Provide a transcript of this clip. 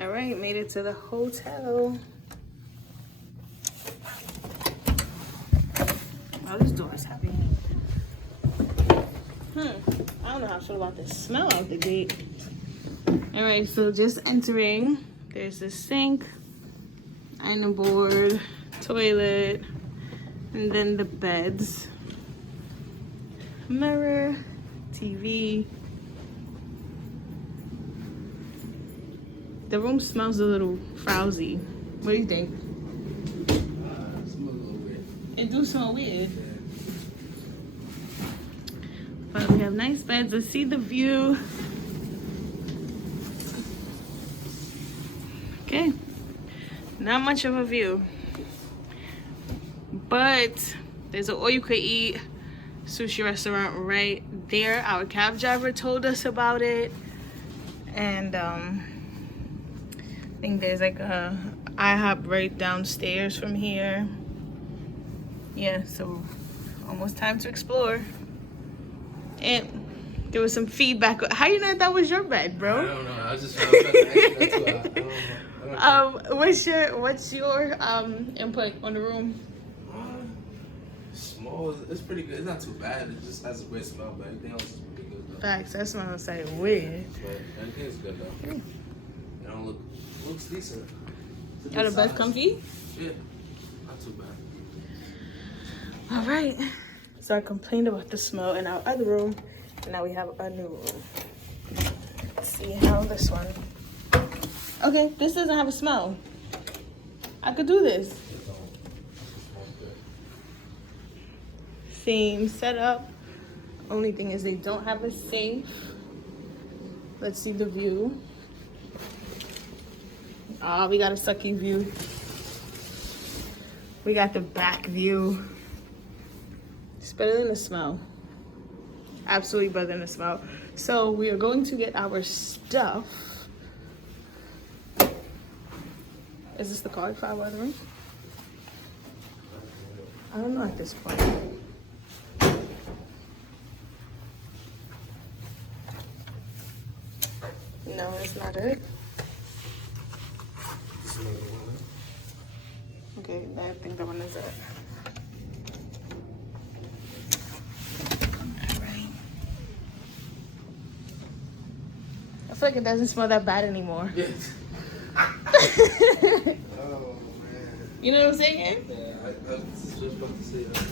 All right, made it to the hotel. Oh, this door is heavy. I don't know how I feel about the smell out the gate. All right, so just entering. There's a sink, iron board, toilet, and then the beds. Mirror, TV. The room smells a little frowsy. What do you think? It smells a little weird. It do smell weird. But we have nice beds. Let's see the view. Okay. Not much of a view. But there's an all-you-could-eat sushi restaurant right there. Our cab driver told us about it. And I think there's like a IHOP right downstairs from here. Yeah, so almost time to explore. And there was some feedback. How you know that was your bed, bro? I don't know. I was just trying to ask you that too. I don't know. What's your input on the room? Small. It's pretty good. It's not too bad. It just has a weird smell, but everything else is pretty good though. Facts. That smells like weird. But everything is good though. It don't looks decent. Are the beds comfy? Yeah, not too bad. All right. So I complained about the smell in our other room, and now we have a new room. Let's see how this one. Okay, this doesn't have a smell. I could do this. Same setup. Only thing is they don't have a safe. Let's see the view. Oh, we got a sucky view. We got the back view. It's better than the smell. Absolutely better than the smell. So we are going to get our stuff. Is this the card for our other room? I don't know at this point. No, it's not it. Okay, I think that one is it. Alright. I feel like it doesn't smell that bad anymore. Yes. Oh man. You know what I'm saying? Yeah, I was just about to say that.